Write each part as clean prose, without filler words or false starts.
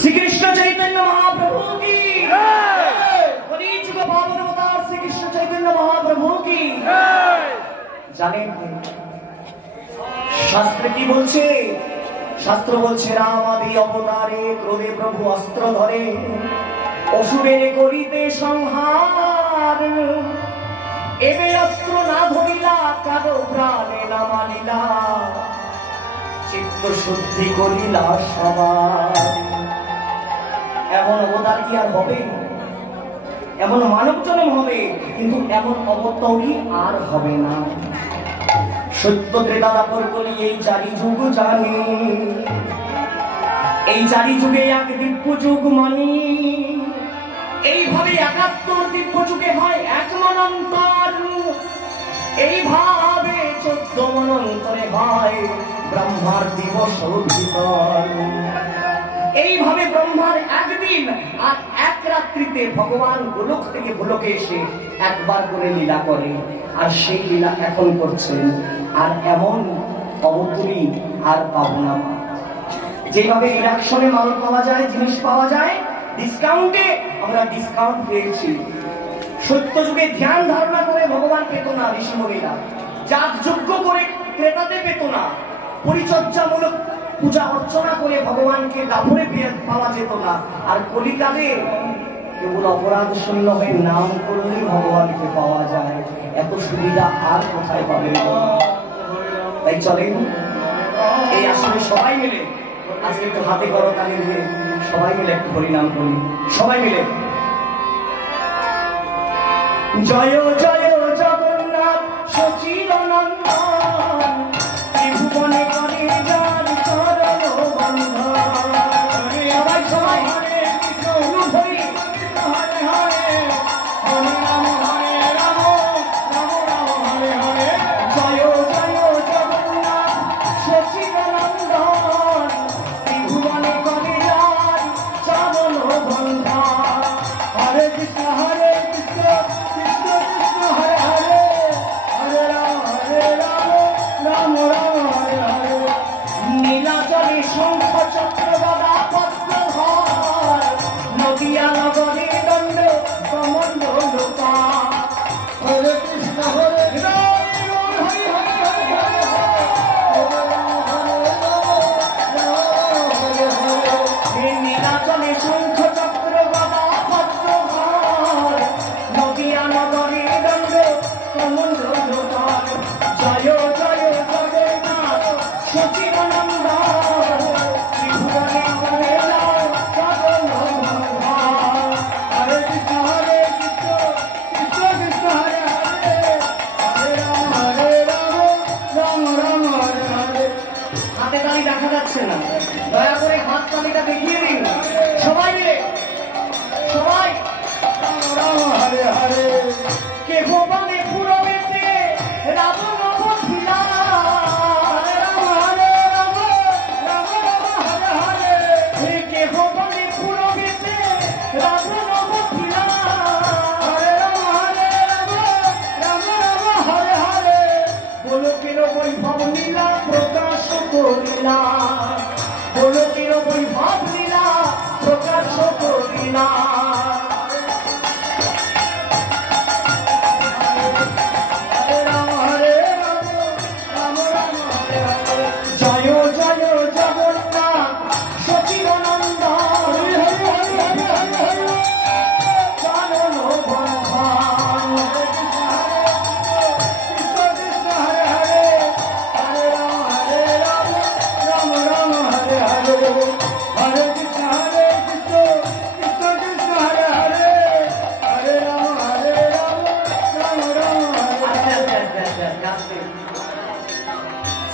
শ্রীকৃষ্ণ চৈতন্য মহাপ্রভু কি কলিযুগ পাবনবতার শ্রীকৃষ্ণ চৈতন্য মহাপ্রভু কি জানেন শাস্ত্র কি বলছে? শাস্ত্র বলছে রাম আদি অবতারে ক্রোধে প্রভু অস্ত্র ধরে অসুরের করিতে সংহার এবে অস্ত্র না ধরিলা কারো প্রাণে না মানিলা চিত্ত শুদ্ধি করিলা সবার। এমন অবতার কি আর হবে? এমন মানব জন্ম হবে কিন্তু এমন অবতারই আর হবে না। সত্য ত্রেতা দাপর করি এই চারি যুগ জানি, এই চারি যুগে এক দিব্য যুগ মানি। এইভাবে ৭১ দিব্য যুগে হয় এক মনন্তর, এইভাবে ১৪ মনন্তরে হয় ব্রহ্মার দিবস ভিতর। এইভাবে ব্রহ্মার একদিন আর এক রাত্রিতে ভগবান গোলক থেকে গোলকে এসে একবার করে লীলা করে, আর সেই লীলা এখন করছেন। আর এমন অবতরী আর পাবো না। যেভাবে রিডাকশনে মাল পাওয়া যায়, জিনিস পাওয়া যায়, ডিসকাউন্টে আমরা ডিসকাউন্ট পেয়েছি। সত্য যুগে ধ্যান ধারণা করে ভগবান পেত না ঋষিমণিরা, যাগ যজ্ঞ করে ক্রেতাতে পেত না, পরিচর্যামূলক পূজা অর্চনা করে ভগবানকে দাপরে পাওয়া যেত না। আর কলিকালে কেবল অপরাধ শূন্য হয়ে নাম করলেই ভগবানকে পাওয়া যায়। এত সুবিধা আর কোথায় পাবেন? তাই চলেন এই আসলে সবাই মিলে আজকে একটু হাতে করো তালি দিয়ে সবাই মিলে একটু হরিনাম করি। সবাই মিলে জয় জয় জগন্নাথ সচিদানন্দন ত্রিভুবনে করে যার চরণ বন্ধন। সবাই সবাই হরে কৃষ্ণ হরি হরে হরে হরে রাম হরে রাম রাম রাম হরে হরে। জয় জয় জগন্নাথ সচিদানন্দন ত্রিভুবনে করে যার চরণ বন্ধন। হরে কৃষ্ণ কৃষ্ণ কৃষ্ণ হরে হরে হরে রাম রাম রাম হরে হরে। নীলাচলে শঙ্খ চক্র গদা পদ্ম ধর নদিয়া নগরে দণ্ড কমণ্ডল পার। হরে কৃষ্ণ হরে কৃষ্ণ হরে হরে হরে হরে। নীলাচলে শঙ্খ চক্র গদা পদ্ম ধর নদিয়া নগরে দণ্ড কমণ্ডল পার। জয় জয় জগন্নাথ সচিদানন্দন ত্রিভুবনে করে যাও চরণ বন্ধন। হরে কৃষ্ণ কৃষ্ণ কৃষ্ণ হরে হরে হরে রাম রাম রাম হরে হরে। হাতে তালি দেখা যাচ্ছে না, দয়া করে হাত তালিটা দেখিয়ে দিন সবাই মিলে। সবাই রাম হরে হরে। কে ভবানে পুরবেতে রাবণ বধিলা রাম হরে রাম রাম রাম হরে হরে। কে ভবানে পুরবেতে রাবণ বধিলা হরে রাম হরে রাম রাম রাম হরে হরে। গোলকের বৈভব লীলা প্রকাশ করিলা, গোলকের বৈভব লীলা প্রকাশ করিলা। জয় জয় জগন্নাথ সচিদানন্দন চরণ বন্ধন। কৃষ্ণ কৃষ্ণ হরে হরে হরে রাম রাম রাম হরে হরে। হরে কৃষ্ণ কৃষ্ণ কৃষ্ণ হরে হরে হরে রাম রাম রাম হরে হরে।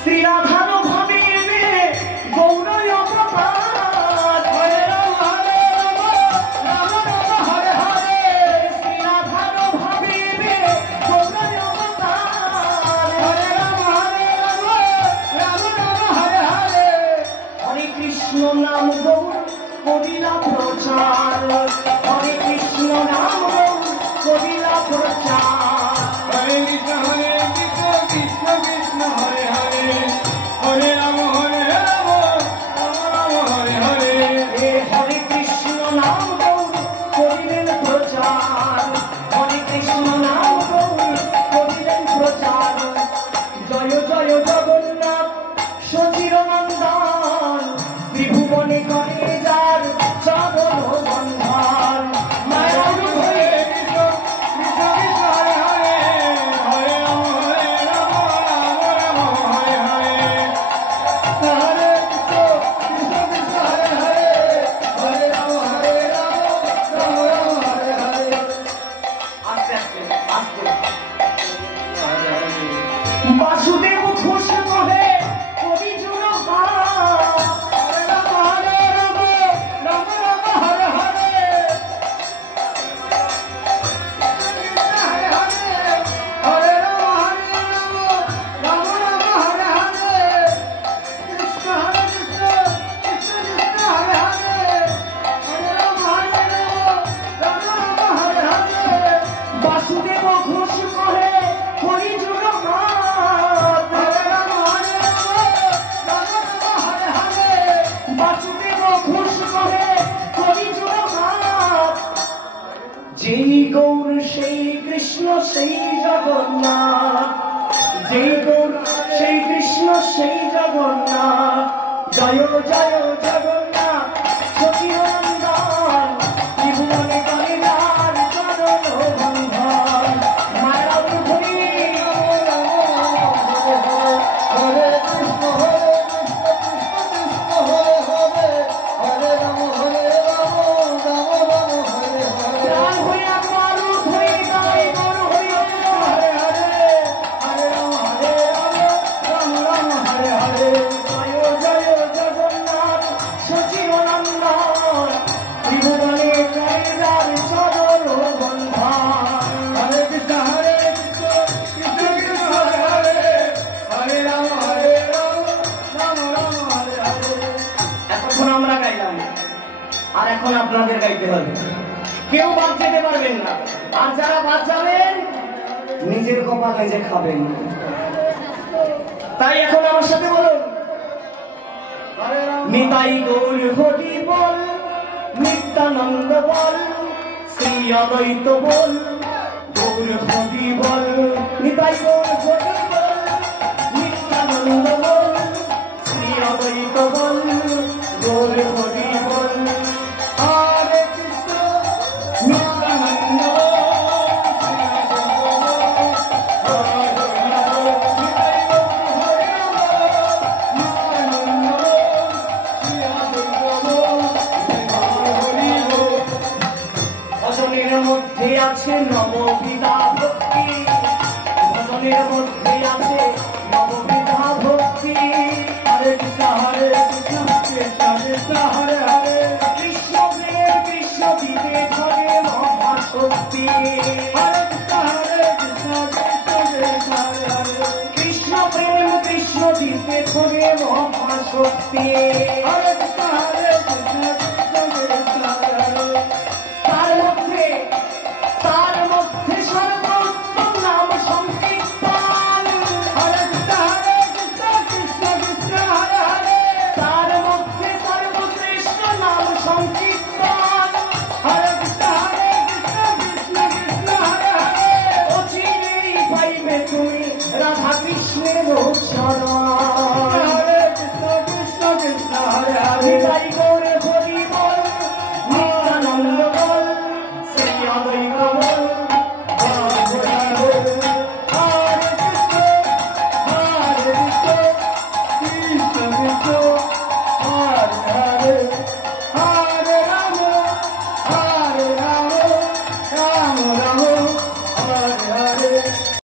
শ্রী রাধার ভাবে গৌর অবতার হরে রাম রাম রাম হরে হরে। শ্রী রাধার ভাবে গৌর অবতার হরে রাম রাম রাম হরে হরে। হরে কৃষ্ণ নাম গৌর করিলা প্রচার, হরে কৃষ্ণ নাম গৌর করিলা প্রচার। হরে কৃষ্ণ কৃষ্ণ কৃষ্ণ হরে হরে হরে রাম রাম রাম হরে হরে। হরে ত্রিভুবনে করে যার চরণ বন্ধন মায়ার হয়ে বাসুদেব ঘোষ কহে কবি জুড় বাসুদেব ঘোষ কহে কবি জুড় বাসুদেব ঘোষ কহে কবি জুড় যেই গৌর সেই কৃষ্ণ সেই জগন্নাথ যেই গৌর সেই কৃষ্ণ সেই জগন্নাথ জয় জয় জগন্নাথ সচিনন্দন ত্রিভুবনে করে যার চরণ বন্ধন মায়ার হরি হরে কৃষ্ণ হরে কৃষ্ণ হরে হরে রাম হরে রাম রাম রাম হরে হরে রাম হরে আমার হরে গায় গৌর হরি হরে হরে হরে রাম রাম রাম হরে হরে জয় জয় জগন্নাথ সচিনন্দন ত্রিভুবনে করে যার চরণ বন্ধন হরে কৃষ্ণ কৃষ্ণ কৃষ্ণ হরে হরে হরে রাম রাম রাম হরে হরে। এতক্ষণ আমরা গাইলাম আর এখন আপনাদের গাইতে হবে। কেউ বাদ যেতে পারবেন না, আর যারা বাদ যাবেন নিজের কপাল নিজে খাবেন। তাই এখন আমার সাথে বলুন নিতাই গৌর হরি বল নিত্যানন্দ বল শ্রী অদ্বৈত বল গৌর হরি বল নিতাই গৌর হরি বল নিত্যানন্দ বল শ্রী অদ্বৈত বল গৌর হরি বল হরে কৃষ্ণ নিত্যানন্দ ভজনের মধ্যে আছে নববিধা ভক্তি ভজনের মধ্যে আছে নববিধা ভক্তি হরে কৃষ্ণ কৃষ্ণ কৃষ্ণ হরে হরে কৃষ্ণ প্রেম কৃষ্ণ দিতে ধরে মহাশক্তি হরে কৃষ্ণ কৃষ্ণ হরে হরে কৃষ্ণ প্রেম কৃষ্ণ দিতে ধরে মহাশক্তি হরে কৃষ্ণ কৃষ্ণ হরে তার মধ্যে সর্বোত্তম নাম সংকীর্তন হরে কৃষ্ণ কৃষ্ণ কৃষ্ণ হরে হরে তার মধ্যে সর্বশ্রেষ্ঠ নাম সংকীর্তন হরে কৃষ্ণ কৃষ্ণ কৃষ্ণ হরে হরে অচিরেই পাইবে তুমি রাধা কৃষ্ণের শরণ হরে কৃষ্ণ কৃষ্ণ হরে হরে তাই গৌর হরি বল নিত্যানন্দ বল শ্রী অদ্বৈত